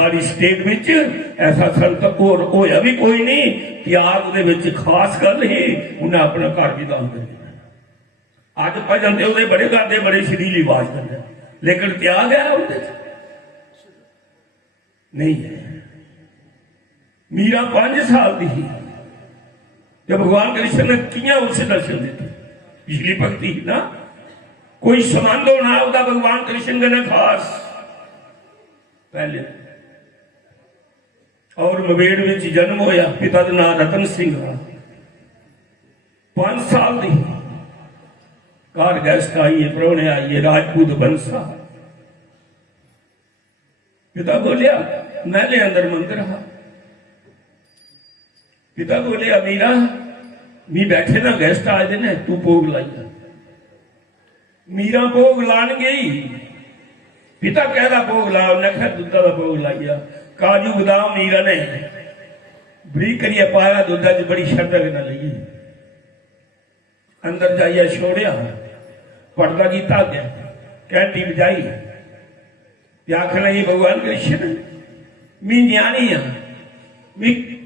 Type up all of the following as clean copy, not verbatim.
सारी state which ऐसा संत होर होया भी कोई नहीं। त्याग दे विच खास गल ही उन्हें अपना घर भी दान कर दिया। अज भजन ते उहदे बड़े गाते बड़े शरीली आवाज करते, लेकिन त्याग है उहदे नहीं है। मीरा 5 साल की ही जब भगवान कृष्ण ने किया उसे दर्शन देते। पिछली भक्ति ना कोई संबंध होना होता भगवान कृष्ण ने खास पहले। और मवेड़ में जन्म होया, पिता का नाम रतन सिंह। 5 साल की घर गेस्ट आई है, प्रोने आई है, राजपूत बंसा। पिता बोलिया महले अंदर मंदिर रहा। पिता बोलिया मीरा मी बैठे ना गेस्ट आए देने, तू भोग लाई। मीरा भोग लान गई। पिता कहता भोग ला, उन्हें कहा दुधा का भोग लाइया। काजू बदाम मीरा ने बरीक करिए पाया, दुधा च बड़ी श्रद्धा न लगी। अंदर जाइए छोड़िया, पड़दा किया गया, घंटी बजाई। आखना ये भगवान कृष्ण मी ज्ञानी हाँ,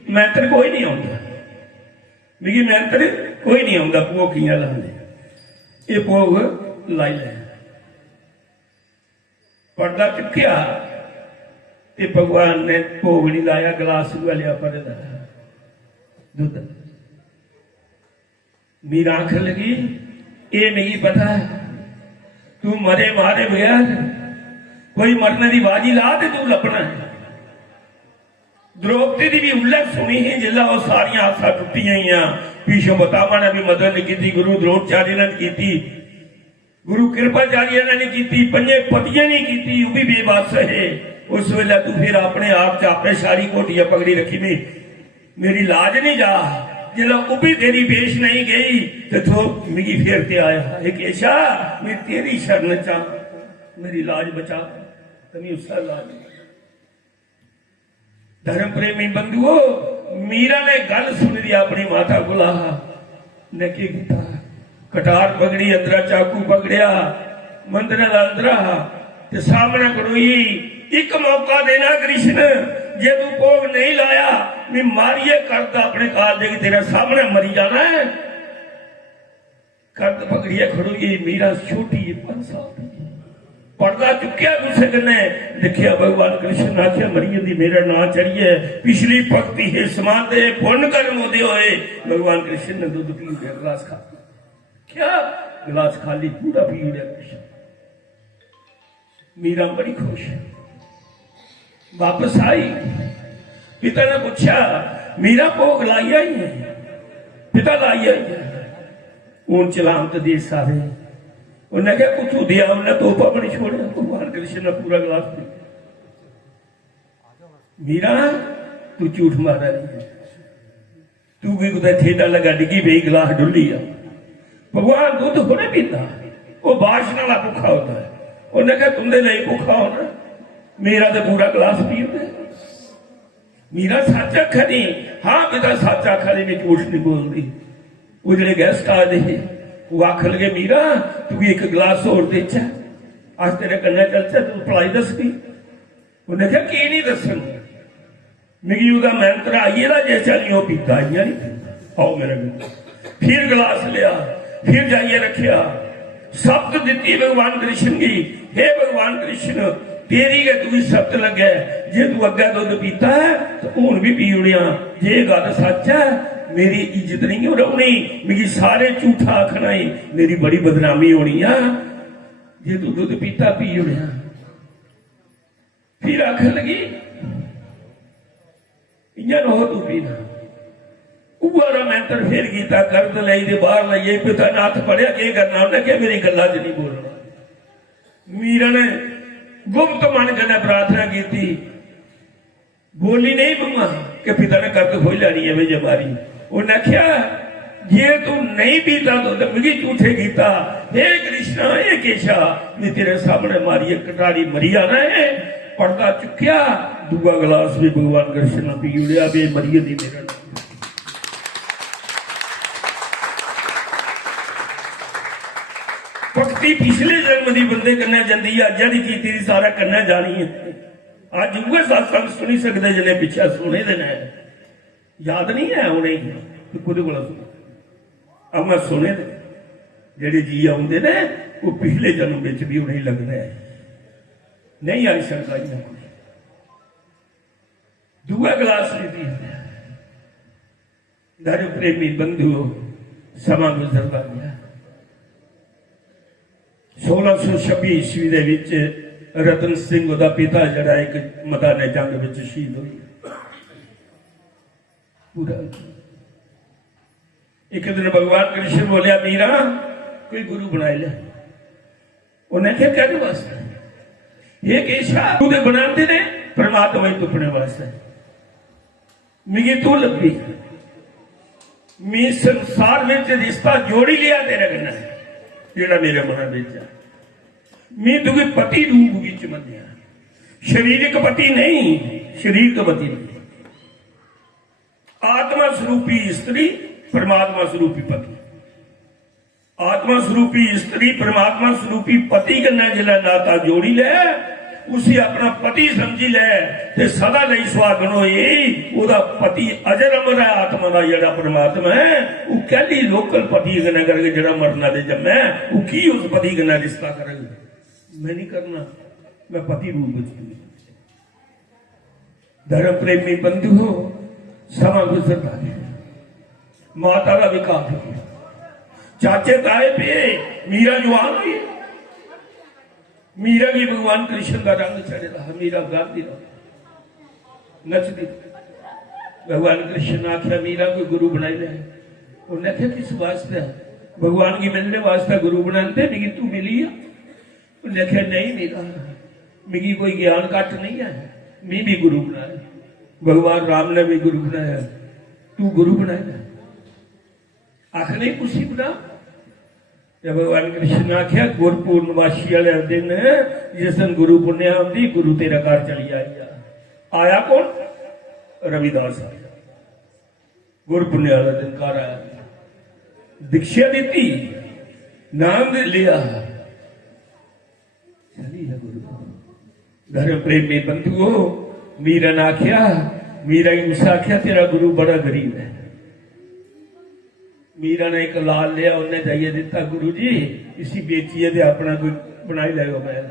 मैंत्र कोई नहीं आता, मिगी मैंत्र कोई नहीं आता भोग किया लाने। ये भोग लाई ले। पर्दा चुक्या ते भगवान ने भोग नहीं लाया, गिलास लिया पर दुध। मीरा आखन लगी ये नहीं पता तू मरे मारे बगैर कोई मरने की बाजी ला ते तू लपना है। द्रौपदी की भी उल्लेख सुनी है जिला वो सारिया आसा टुटिया ही। भीष्म पितामह ने भी मदद नहीं की, गुरु द्रोणाचार्य ने की, गुरु कृपाचार्य ने की, पंजे पतियां नहीं की, वो भी बेबस है। उस वेले तू फिर अपने आप च आपने सारी घोटिया पगड़ी रखी में मेरी लाज नहीं जा। जिला वो भी तेरी बेश नहीं गई तो थो मिगी फिर ते आया एक ऐसा मैं तेरी शरण चा मेरी लाज बचा तभी उसका लाज। धर्म प्रेमी बंधुओं, मीरा ने गल सुन ली अपनी माता बुला ने की किया, कटार पकड़ी, अंदरा चाकू पकड़िया, मंदिर अंदरा ते सामने खड़ोई। एक मौका देना कृष्ण, जे तू भोग नहीं लाया मैं मारिए करता अपने काल दे तेरे सामने मरी जाना है। करद पकड़िए खड़ोई। मीरा छोटी 5 साल की, पर्दा चुक्या गुस्से कने लिखिया भगवान कृष्ण आख्या मरिए दी मेरा ना चढ़िए। पिछली भक्ति है समान दे पुण्य कर्म होते हुए भगवान कृष्ण ने दूध पी गया, गिलास खा क्या गिलास खाली पूरा पी लिया कृष्ण। मीरा बड़ी खुश वापस आई। पिता ने पूछा मीरा भोग लाइया ही है? पिता लाइया ही है। ऊन चलाम तो दे सारे उन्हें क्या कुछ दिया, उन्हें तोहफा भी नहीं छोड़ा। भगवान कृष्ण ने पूरा गिलास पी। मीरा तू झूठ मारा नहीं है, तू भी कुछ ठेडा लगा डिगी बी गिलास डुली आ। भगवान दूध थोड़े पीता, वो बाशना वाला भुखा होता है। उन्हें क्या तुमने नहीं भुखा होना, मेरा तो पूरा गिलास पी होता है। मीरा सच आखा नहीं, हाँ पिता सच आखा नहीं, मैं झूठ नहीं बोलती। वो जो गेस्ट आ रहे वो आख लगे मीरा तू भी एक गिलास होर दे, अस तेरे कन्ने चलचा, तू भलाई दस की। उन्हें क्या की नहीं दसन, मिगी उदा मंत्र आइए ना जैसा नहीं वो पीता आइया नहीं पीता। आओ मेरे मित्र, फिर गिलास लिया, फिर जाइए रखिया, शब्द दी भगवान कृष्ण की, हे भगवान कृष्ण तेरी के तू भी शब्द लगे, जे तू अगे दुध पीता है तो हूं भी पी उड़िया। जे गल सच है मेरी इज्जत नहीं उड़ानी, मेरी सारे झूठा आखना ही, मेरी बड़ी बदनामी होनी है जे तू दुध पीता पी उड़िया। फिर आखन लगी इं नो तू पीना। उबारा मंत्र फिर किया, गर्द लाई दे बाहर लाइए। पिता ने हथ पड़िया की करना, उन्हें क्या मेरी गल्ला च नहीं बोलना। मीरा ने गुप्त मन करना प्रार्थना की, बोली नहीं मंगा कि पिता ने करद खोल लैनी है वे जमारी। उन्हें क्या जे तू नहीं पीता तो मिगी झूठे किया, हे कृष्णा हे केशा मैं तेरे सामने मारिए कटारी मरी आना है। पर्दा चुक्या, दूआ गिलास भी भगवान कृष्ण ने पी लिया, बे मरिए दी मेरा। भक्ति पिछले जन्म की बंदे कन्ने जाती है, अजा की कीती सारा कन्ने जानी है। अज उहे सत्संग सुनी सकते जिन्हें पिछा सुने देना है, याद नहीं है उन्हें कुछ को अब मैं सुने दे जेडे जी आते ने वो पिछले जन्म में भी उन्हें लगना है, नहीं आई सकता जी कोई दूआ गिलास लीती धर्म प्रेमी बंधु समा गुजरता गया 1626 ईस्वी दे विच रतन सिंह दा पिता जड़ा एक मैदाने जंग विच शहीद होया। पूरा एक दिन भगवान कृष्ण बोलिया मीरा कोई गुरु बनाए ले, उन्हें क्या कहने वास्ते ये केशा तू ते बनाते ने परमात्मा ही तुपने वास्ते मिगी तू लगी मी संसार में रिश्ता जोड़ी लिया तेरे कन्नै जेड़ा मेरे मन में मी तुझे पति रूप विच मन्निया, शरीरक पति नहीं, शरीर का पति नहीं, आत्मा स्वरूपी स्त्री परमात्मा स्वरूपी पति, आत्मा स्वरूपी स्त्री परमात्मा स्वरूपी पति कन्नै जिला नाता जोड़ी ले उसे अपना पति समझी ले ते सदा नहीं सुहागन होए ओदा पति अजर अमर है। आत्मा का जड़ा परमात्मा है वो कहली लोकल पति कन्नै करके जड़ा मरना दे जम्मै वो की उस पति कन्नै रिश्ता करेगा, मैं नहीं करना, मैं पति रूप धर्म प्रेमी बंधु हो समा गुजरता है, माता का विकास हो गया, चाचे ताए पे मीरा जवान हुई, मीरा भी भगवान कृष्ण का रंग चढ़े रहा, मीरा गाती रहा नचती, भगवान कृष्ण आख्या मीरा को गुरु बनाई ले, उन्हें आख्या किस वास्ते भगवान की मिलने वास्ते गुरु बनाते मिगी तू मिली है, उन्हें आख्या नहीं मीरा मिगी कोई ज्ञान घट नहीं है, मैं भी गुरु बनाया, भगवान राम ने भी गुरु बनाया, तू गुरु बनाया आख नहीं कुछ बना। जब भगवान कृष्ण ने आख्या गुर पूर्णवासी वाले दिन जिस दिन गुरु पुण्य आती गुरु तेरा घर चली आई, आया कौन रविदास आया, गुरु पुण्य वाला दिन घर आया, दीक्षा दी नाम लिया चली है गुरु। धर्म प्रेमी बंधुओ मीरा ने आख्या मीरा ने आख्या तेरा गुरु बड़ा गरीब है, मीरा ने एक लाल लिया उन्हें जाइए दिता गुरु जी इसी बेचिए दे अपना कोई बनाई लो मैं,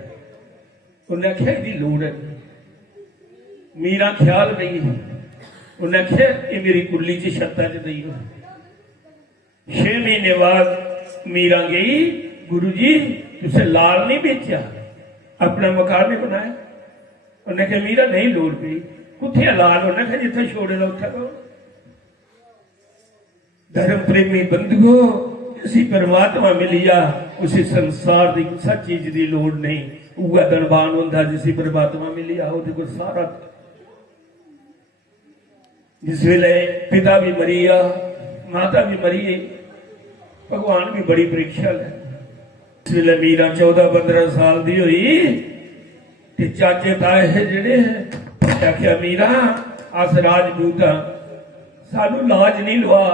उन्हें आख्या इसकी लोड़ है, मीरा ख्याल नहीं उन्हें आख्या ये मेरी कुल्ली च छत्ता च दी हो। 6 महीने बाद मीरा गई गुरु जी तुसे लाल नहीं बेचा अपना मकान नहीं बनाया, उन्हें कहा मीरा नहीं लोड़ पई कुत्थे लाल, उन्हें कहा जिथे छोड़े लो उत्थे कहो। धर्म प्रेमी बंधुओं उसी परमात्मा मिलिया उसी संसार की किसी चीज की लोड़ नहीं, वह धनवान होंदा जिसी परमात्मा मिलिया वो को सारा। जिस वेले पिता भी मरिया माता भी मरी, भगवान भी बड़ी परीक्षा ले। इस वेले मीरा 14-15 साल की हुई ते चाचे ताए जेड़े आख्या मीरा अस राजपूत सानू लाज नहीं लवा,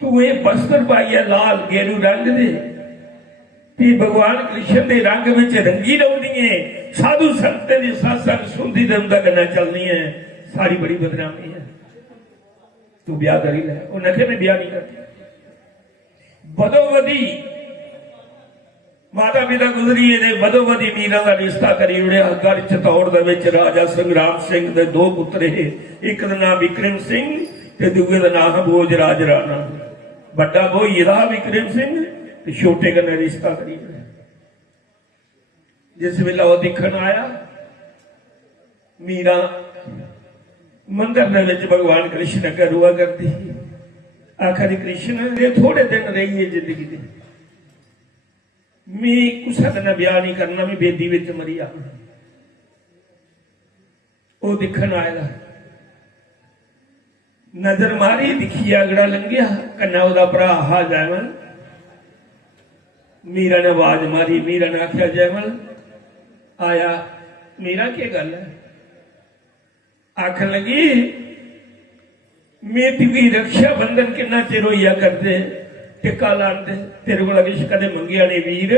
तू ये वस्त्र पाइया लाल गेरू रंग दे भगवान कृष्ण के रंग में रंगी रही है, साधु संत की सत्संग सुनती उनका गन्ना चलनी है, सारी बड़ी बदनामी है, तू ब्याह करी ले। उन्हें मैं ब्याह नहीं करती, बदोबदी माता पिता गुजरी है बदोबदी मीरा का रिश्ता करी उड़िया। घर चित्तौड़ राजा संग्राम सिंह के 2 पुत्र है, एक का नाम विक्रम सिंह ते दूजे का नाम भोज राज राणा, बड़ा बोई रहा विक्रम सिंह ते छोटे कन्नै रिश्ता करी। जिस वेला वो दिखन आया मीरा मंदिर भगवान कृष्ण अगर रुआ करती आखिर कृष्ण ये थोड़े दिन रही है जिंदगी दे, मैं कुछ दिन ब्याह नहीं करना, मैं बेदी विच मरी आ। वो दिखन आएगा नजर मारी दिखी अगड़ा लंघिया कन्ना ओदा भरा हा जयमल, मीरा ने आवाज मारी, मीरा ने आख्या जयमल आया। मीरा की गल है आख लगी मैं तेरी रक्षा बंधन किन्ना चिर होइया करते टिक्का लाते तेरे को किश कदे मंगिया नहीं वीर,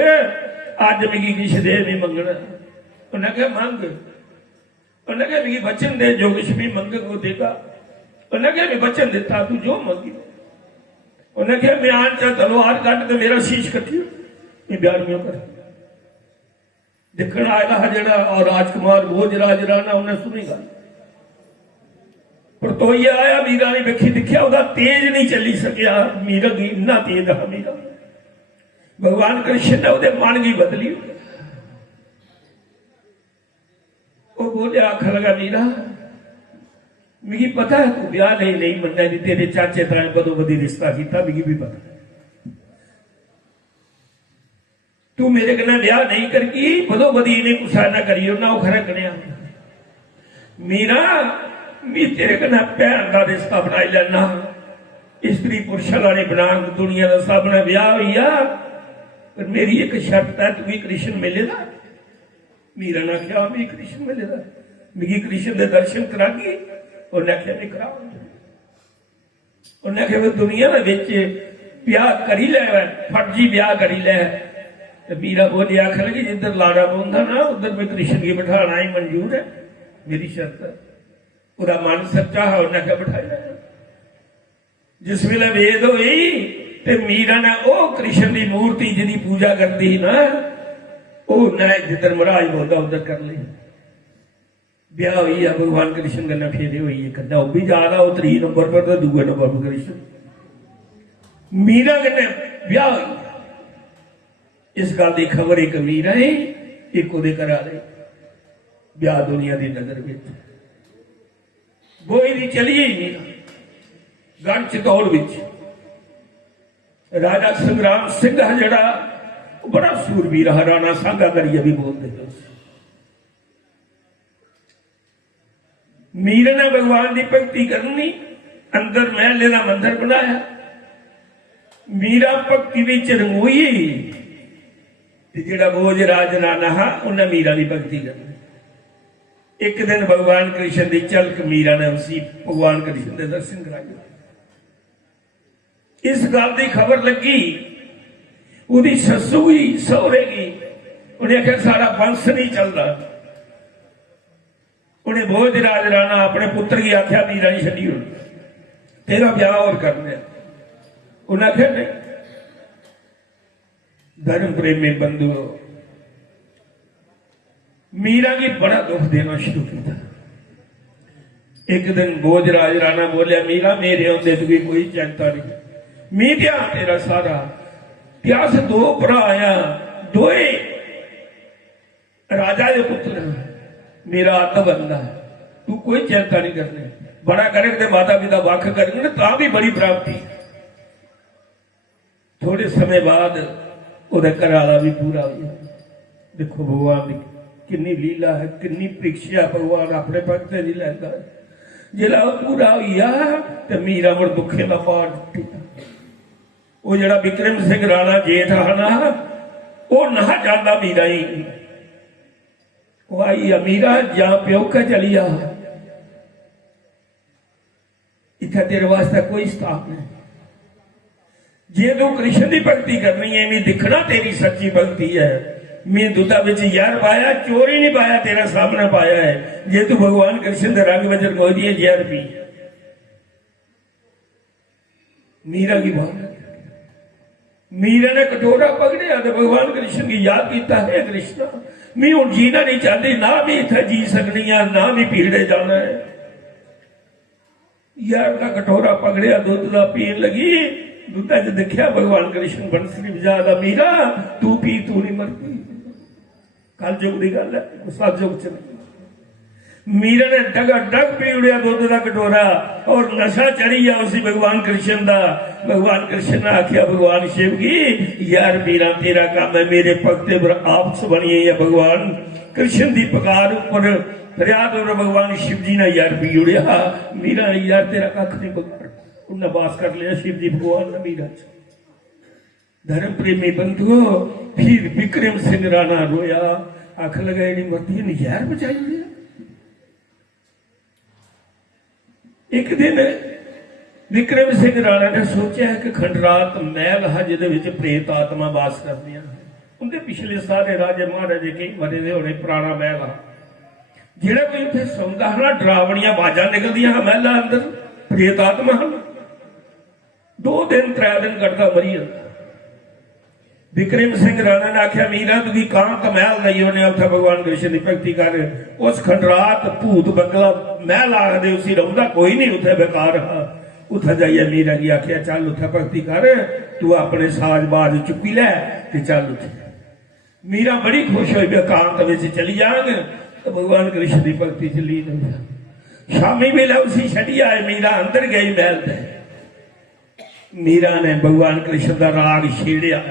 अज मिगी किश दे नहीं मंगना। उन्हें कहा मंग, उन्हें कहा भी वचन दे जो कुछ भी मंगे वो देगा। उन्हें कहा भी वचन देता तू जो मंगी। उन्हें कहा मैं आन चा तलवार कट तो मेरा शीश कटियो ये ब्याह नहीं कर देखना आएगा जरा। और राजकुमार भोजराज राणा उन्हें सुनी गल पर तो ये आया मीरा ने वेखी दिखिया वह तेज नहीं चली सकिया। मीरा की इन्ना तेज है मीरा भगवान कृष्ण ने वो मन की बदली। वो बोले आख लगा मीरा मिगी पता है तू ब्याह नहीं बनना जी तेरे चाचे ताए बदो बदी रिश्ता किया मिगी भी पता तू मेरे कन्नै ब्याह नहीं करगी बदो बदी इन्हें गुस्सा ना करियो ना खरा कनिया मीरा मी तेरे कन्नै भैन का रिश्ता बनाई लेना। स्त्री पुरुष वाली बना दुनिया का सब ने ब्याह हुई पर मेरी एक शर्त है तू भी कृष्ण मेले का। मीरा ने आख्या मैं कृष्ण मेले का मिगी कृष्ण के दर्शन करागी। उन्हें आख्या नहीं करा। उन्हें आख्या दुनिया ब्याह करी लै फर्जी ब्याह करी लै। मीरा बोली आख लगी जिधर लाड़ा पौंदा ना उधर मैं कृष्ण की बिठाना ही मंजूर है मेरी शर्त है। पूरा मन सच्चा है उन्हें क्या बिठाया। जिस वेले वेद हुई ते मीरा ने ओ कृष्ण की मूर्ति जिहदी पूजा करती ना वो न जिधर महाराज बोलता उधर कर ली। ब्याह हुई है भगवान कृष्ण कन्नै फेरे हुई है कदा वो भी ज्यादा वो 3 नंबर पर तो दूए नंबर पर कृष्ण मीरा कन्नै ब्याह हुई। इस गल की खबर एक मीरा है एक वो करा रहे ब्याह दुनिया की नजर में बोई दी चली ही मीरा गढ़ चितौड़ विच राजा संग्राम सिंह है जड़ा बड़ा सूरवीर है। राणा सांगा करिए भी बोलते थे। मीरा ने भगवान की भक्ति करनी अंदर महले का मंदिर बनाया। मीरा भक्ति विच रंगोई जेड़ा भोजराज राणा है उन्हें मीरा की भक्ति करनी। एक दिन भगवान कृष्ण की झलक मीरा ने उसी भगवान कृष्ण के दर्शन कराए। इस गल की खबर लगी उदी ससु ही सौरे की उन्हें आखिर सारा वंश नहीं चलता। उन्हें भोजराज राणा अपने पुत्र की आख्या मीरा नहीं छड़ी तेरा ब्याह और करना। उन्हें आख्या नहीं। धर्म प्रेमी बंधु मीरा की बड़ा दुख देना शुरू किया। एक दिन भोजराज राणा बोलिया मीरा मेरे आंदे तुझे कोई चिंता नहीं मीडिया तेरा सारा त्यास 2 भरा आया दोए राजा के पुत्र मेरा अत बनता है तू कोई चिंता नहीं करनी। बड़ा करेंगे माता पिता वख करेंगे ता भी बड़ी प्राप्ति। थोड़े समय बाद वो घरवाला भी पूरा हो गया। देखो भगवान की कितनी लीला है कितनी परीक्षा भगवान अपने भक्त नहीं लैंदा। जिला पूरा हुआ तो मीरा मुड़ दुखे का पार दिता। वो जरा विक्रम सिंह राणा जेठ है ना वो नहा जाता मीरा ही वो आई मीरा जा प्योका चली आ इतना तेरे वास्ते कोई स्थान नहीं। जे तू कृष्ण की भक्ति करनी है मैं दिखना तेरी सच्ची भक्ति है। मैं दुधा बिच जहर पाया चोरी नहीं पाया तेरा सामने पाया है। जे तू भगवान कृष्ण के रंग में रंगोई दी जहर पी। मीरा की बात मीरा ने कटोरा पकड़िया तो भगवान कृष्ण की याद किया है कृष्ण मैं हूं जीना नहीं चाहती ना भी इतना जी सकनी है ना भी पीड़े जाना है। यार का कटोरा पकड़िया दुध का पीन लगी दुधा च देखा भगवान कृष्ण बंसरी बजा मीरा तू पी तू नहीं मरती। कल युग की गल है सत युग च मीरा ने डगा डग पी उड़िया दुध का कटोरा और नशा चढ़ी गया उसी भगवान कृष्ण का। भगवान कृष्ण ने आख्या भगवान शिव की यार मीरा तेरा काम है मेरे भक्त पर आपस बनी है भगवान कृष्ण की पुकार ऊपर फरियाद और भगवान शिव जी ने यार पी उड़िया मीरा यार तेरा कख नहीं बगाड़ उन्हें वास कर लिया शिव जी भगवान ने मीरा धर्म प्रेमी बंधुओं। फिर विक्रम सिंह राणा रोया आख लगा नहीं मरती ने यार बचाई। एक दिन विक्रम सिंह राणा ने सोचा कि खंडरात महल है जिद प्रेत आत्मा वास करदियां उनके पिछले सारे राजे महाराजे कई मरे दे होने पुराना महल ਜਿਹੜਾ ਕੋਈ ਉੱਥੇ ਸੌਂਦਾ ਹੈ ਨਾ, ਡਰਾਵਣੀਆਂ ਆਵਾਜ਼ਾਂ ਨਿਕਲਦੀਆਂ ਮਹਿਲਾਂ ਅੰਦਰ, ਪ੍ਰੇਤ ਆਤਮਾ ਹਨ। 2 ਦਿਨ 3 ਦਿਨ ਕੱਢਦਾ ਮਰੀ ਜਾਂਦਾ। ਵਿਕਰਮ ਸਿੰਘ ਰਾਣਾ ਨੇ ਆਖਿਆ ਮੀਰਾ ਤੂੰ ਕਾਂਤ ਮਹਿਲ ਨਹੀਂ, ਉਹਨੇ ਉੱਥੇ ਭਗਵਾਨ ਕ੍ਰਿਸ਼ਨ ਦੀ ਭਗਤੀ ਕਰ, ਉਸ ਖੰਡਰਾਤ ਭੂਤ ਬੰਗਲਾ ਮਹਿਲ ਆਖਦੇ ਉਸੇ ਰਹੂਦਾ, ਕੋਈ ਨਹੀਂ ਉੱਥੇ ਬੇਕਾਰ ਉੱਥੇ ਜਾਈਏ। ਮੀਰਾ ਜੀ ਆਖਿਆ ਚੱਲ ਉੱਥੇ ਭਗਤੀ ਕਰ, ਤੂੰ ਆਪਣੇ ਸਾਜ਼ ਬਾਜ਼ ਚੁੱਕੀ ਲੈ ਤੇ ਚੱਲ ਉੱਥੇ। ਮੀਰਾ ਬੜੀ ਖੁਸ਼ ਹੋਈ ਵੀ ਇਕਾਂਤ ਵਿੱਚ ਚਲੀ ਜਾਵਾਂਗੇ ਤੇ ਭਗਵਾਨ ਕ੍ਰਿਸ਼ਨ ਦੀ ਭਗਤੀ ਚ ਲੀਨ ਹੋ ਜਾ। ਸ਼ਾਮੀ ਵੇਲੇ ਉਸੇ ਛੱਡੀ ਆਏ, ਮੀਰਾ ਅੰਦਰ ਗਈ ਮਹਿਲ ਤੇ। ਮੀਰਾ ਨੇ ਭਗਵਾਨ ਕ੍ਰਿਸ਼ਨ ਦਾ ਰਾਗ ਛੇੜਿਆ,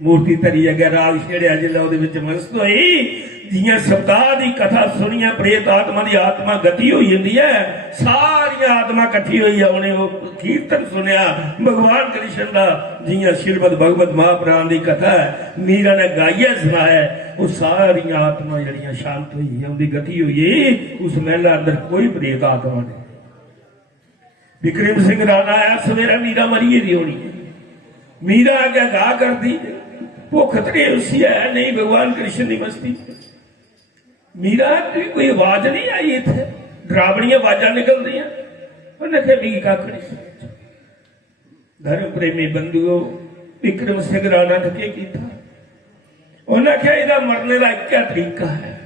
ਮੂਰਤੀ ਧਰੀ ਅੱਗੇ ਰਾਗ ਛੇੜਿਆ, ਜਿਹੜਾ ਉਹਦੇ ਵਿੱਚ ਮਸਤ ਹੋਈ। ਜਿਹੀਆਂ ਸਪਤਾਹ ਦੀ ਕਥਾ ਸੁਣੀਆਂ, ਪ੍ਰੇਤ ਆਤਮਾ ਦੀ ਆਤਮਾ ਗਤੀ ਹੋਈ ਜਾਂਦੀ ਹੈ, ਸਾਰੀਆਂ ਆਤਮਾ ਇਕੱਠੀ ਹੋਈ ਆ। ਉਹਨੇ ਉਹ ਕੀਰਤਨ ਸੁਣਿਆ ਭਗਵਾਨ ਕ੍ਰਿਸ਼ਨ ਦਾ, ਜਿਹੀਆਂ ਸ਼੍ਰੀਮਦ ਭਗਵਤ ਮਹਾਪੁਰਾਣ ਦੀ ਕਥਾ ਹੈ, ਮੀਰਾ ਨੇ ਗਾਈਆ ਸੁਣਾਇਆ। ਉਹ ਸਾਰੀਆਂ ਆਤਮਾ ਜਿਹੜੀਆਂ ਸ਼ਾਂਤ ਹੋਈ, ਉਹਦੀ ਗਤੀ ਹੋਈ। ਉਸ ਮਹਿਲਾ ਅੰਦਰ ਕੋਈ ਪ੍ਰੇਤ ਆਤਮਾ ਨਹੀਂ। ਵਿਕਰਮ ਸਿੰਘ ਰਾਣਾ ਆਇਆ ਸਵੇਰਾ, ਮੀਰਾ ਮਰੀਏ ਦੀ ਹੋਣੀ। ਮੀਰਾ ਆ ਗਿਆ ਗਾ ਕਰਦੀ, ਭੁੱਖ ਤੜੇ ਉਸੀ ਹੈ ਨਹੀਂ ਭਗਵਾਨ ਕ੍ਰਿਸ਼ਨ ਦੀ ਮਸਤੀ। ਮੀਰਾ ਦੀ ਕੋਈ ਆਵਾਜ਼ ਨਹੀਂ ਆਈ, ਇੱਥੇ ਡਰਾਵਣੀਆਂ ਆਵਾਜ਼ਾਂ ਨਿਕਲਦੀਆਂ। ਉਹਨੇ ਕਿਹਾ ਵੀ ਕੱਖ ਨਹੀਂ। ਧਰਮ ਪ੍ਰੇਮੀ ਬੰਦੂਓ, ਵਿਕਰਮ ਸਿੰਘ ਰਾਣਾ ਨੇ ਕੀ ਕੀਤਾ? ਉਹਨੇ ਕਿਹਾ ਇਹਦਾ ਮਰਨੇ ਦਾ ਇੱਕ ਤਰੀਕਾ ਹੈ।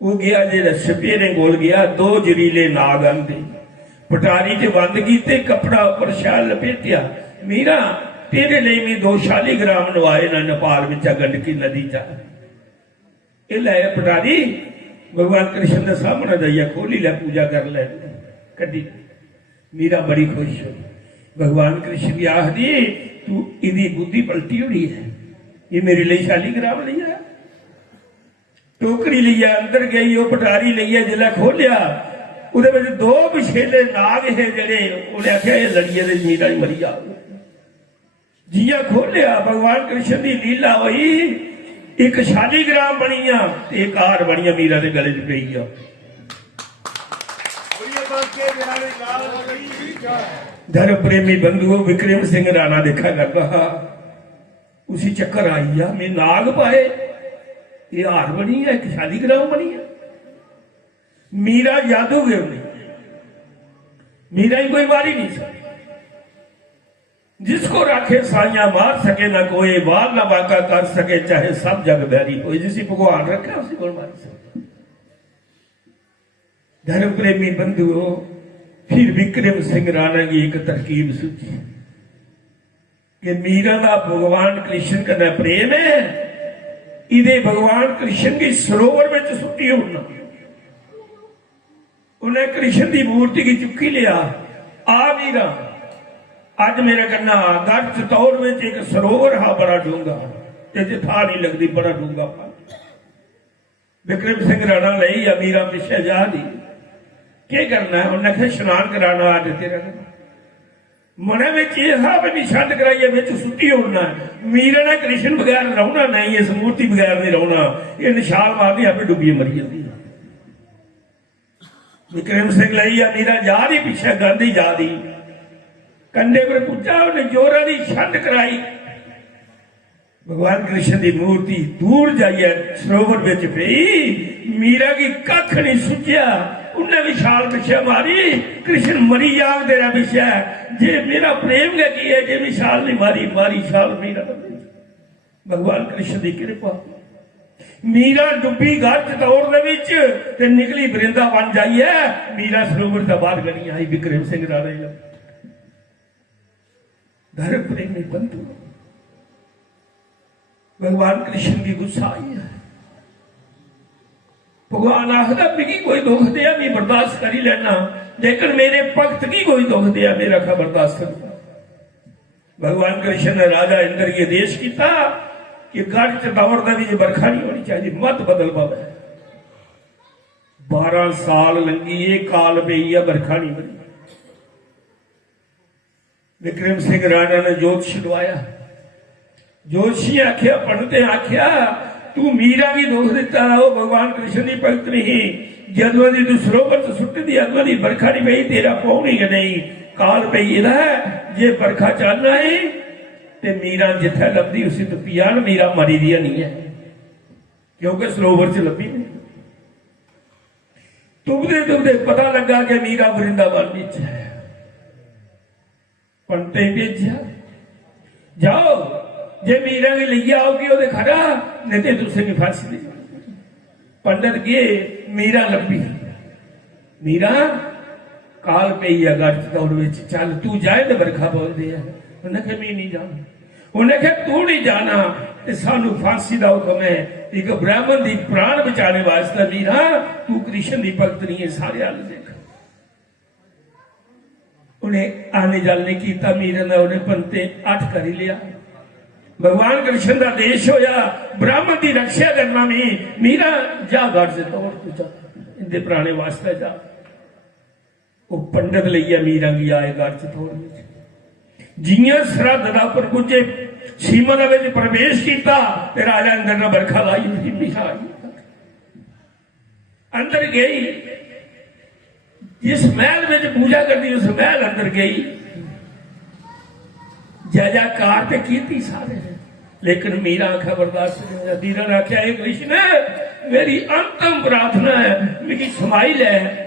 ਉਹ ਗਿਆ ਜਿਹੜਾ ਸਪੇਰੇ ਕੋਲ ਗਿਆ, 2 ਜ਼ਰੀਲੇ ਨਾਗ ਆਂਦੇ, ਪਟਾਰੀ 'ਚ ਬੰਦ ਕੀਤੇ, ਕੱਪੜਾ ਉੱਪਰ ਸ਼ਾਲ ਲਪੇਟਿਆ। ਮੀਰਾ तेरे लिए भी 2 शालीग्राम नवाए ना नेपाल में गंडकी नदी चा। ये लै पटारी भगवान कृष्ण के सामने जाइए, खोली लै, पूजा कर ले कदी। मीरा बड़ी खुश हुई। भगवान कृष्ण की आखदी तू इदी बुद्धि पलटी हुई है, ये मेरे लिए शालीग्राम लिया। टोकरी लिया, अंदर गई, वो पटारी लिया, जिला खोलिया उहदे विच 2 विछेले नाग है जेड़े। उन्हें आख्या ये लड़िए दे मीरा ही मरी जाओ। जिया खोलिया, भगवान कृष्ण की लीला हुई। एक शालीग्राम बनिया, एक हार बनिया, मीरा के गले च पई आ। धर्म प्रेमी बंधुओं, विक्रम सिंह राणा देखा करता उसी चक्कर आई आ, मैं नाग पाए, ये हार बनी है, एक शालीग्राम बनी है। मीरा जादूगर नहीं, मीरा ही कोई मारी नहीं सकती। जिसको राखे साइया मार सके ना कोई, वार ना वाका कर सके, चाहे सब जग बैरी हो। जिसी भगवान रखा उसी को मार सके। धर्म प्रेमी बंधुओं, फिर विक्रम सिंह राणा की एक तरकीब सूझी कि मीरा का भगवान कृष्ण का प्रेम है, इधे भगवान कृष्ण की सरोवर में सुट्टी होना। उन्हें कृष्ण की मूर्ति की चुक्की लिया। आ मीरा, अज मेरे कन्ना गढ़ चतौड़ में एक सरोवर हा बड़ा डूंगा, था नहीं लगती, बड़ा डूंगा पानी। विक्रम सिंह राणा लई या मीरा पिछे जा दी, क्या करना है? उन्हें कहा स्नान कराना आज तेरा। मने में भी छंड कराइए, बिच सुट्टी होना। मीरा ने कृष्ण बगैर रहना नहीं, इस मूर्ति बगैर नहीं रहना। ये निशाल मार दी, आपे डुबी मरी जाती। विक्रम सिंह लई या मीरा जा दी, पिछे गांधी जा दी। कंधे पर पुजा, उन्हें जोरा की छंड कराई। भगवान कृष्ण की मूर्ति दूर जाइए सरोवर बिच पई। मीरा की कख नहीं सुझिया, उन्हें भी छाल पिछे मारी। कृष्ण मरी जाग तेरा पिछे, जे मेरा प्रेम क्या की है, जे भी छाल नहीं मारी, मारी छाल मीरा। भगवान कृष्ण की कृपा। मीरा डुबी घर चतौड़ दे निकली वृंदावन जाइए। मीरा सरोवर का बाहर गली आई। विक्रम सिंह राणा धर्म प्रेमी बंधु, भगवान कृष्ण की गुस्सा आई है। भगवान आखदा मिगी कोई दुख दिया मैं बर्दाश्त कर ही लेना, लेकिन मेरे भक्त की कोई दुख दिया मेरा खा बर्दाश्त करना। भगवान कृष्ण ने राजा इंद्र के आदेश किया कि गढ़ चतौड़ का भी बरखा नहीं होनी चाहिए, मत बदल पावे। 12 साल लंगी, एक काल पई है, बरखा नहीं बनी। विक्रम सिंह राणा ने जोत छुड़वाया। जोशी आख्या, पंडित आख्या तू मीरा की दुख दिता, वो भगवान कृष्ण की भगत नहीं। जदों की तू सरोवर च सुट दी, अगों की बरखा नहीं पई, तेरा पौनी कि नहीं काल पई है। जे बरखा चाहना है ते मीरा जिथे लभदी उसी तो पिया। मीरा मरी दी नहीं है, क्योंकि सरोवर च लभी नहीं। तुबदे पता लगा कि मीरा वृंदावन विच है। पंते भेजा जाओ, जे मीरा भी ले आओगी वो खरा, नहीं तो तुसे भी फंस दी। पंडित गए, मीरा लभी। मीरा काल पई है गढ़ दौड़ विच, चल तू जाए तो बरखा बोलते हैं। उन्हें कहा मैं नहीं जाना। उन्हें कहा तू नहीं जाना तो सानू फांसी का हुक्म है। एक ब्राह्मण की प्राण बचाने वास्ते मीरा तू कृष्ण की भगत नहीं है, सारे हाल देख। उन्हें आने जाल नहीं किया मीरा ने, उन्हें पंते 8 कर ही लिया। भगवान कृष्ण का देश होया, ब्राह्मण की रक्षा करना भी। मीरा जा गढ़ से दौड़ तू जा, इनके प्राणे वास्ते जा। वो पंडित लिया मीरा की आए गढ़ से दौड़। जियां सरहद का पर पुजे सीमा में प्रवेश किया, राजा अंदर ने बरखा लाई हुई। मीरा आई अंदर गई, जिस महल में पूजा करती उस महल अंदर गई। जयकार तो की सारे ने, लेकिन मीरा आखा बर्दाश्त नहीं। मीरा ने आख्या हे कृष्ण मेरी अंतिम प्रार्थना है, मेरी समाइल है।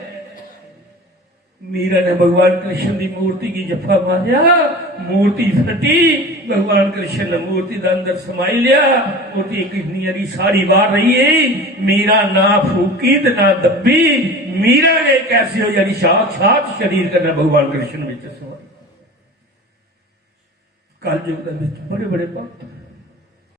मीरा ने भगवान कृष्ण की मूर्ति की जफा मारिया, मूर्ति फटी। भगवान कृष्ण ने मूर्ति का अंदर समाई लिया। मूर्ति कितनी सारी बार रही है। मीरा ना फूकी ना दबी। मीरा ने कैसे हो यानी साक्षात शरीर करना भगवान कृष्ण में समाई। कल युग बड़े बड़े भक्त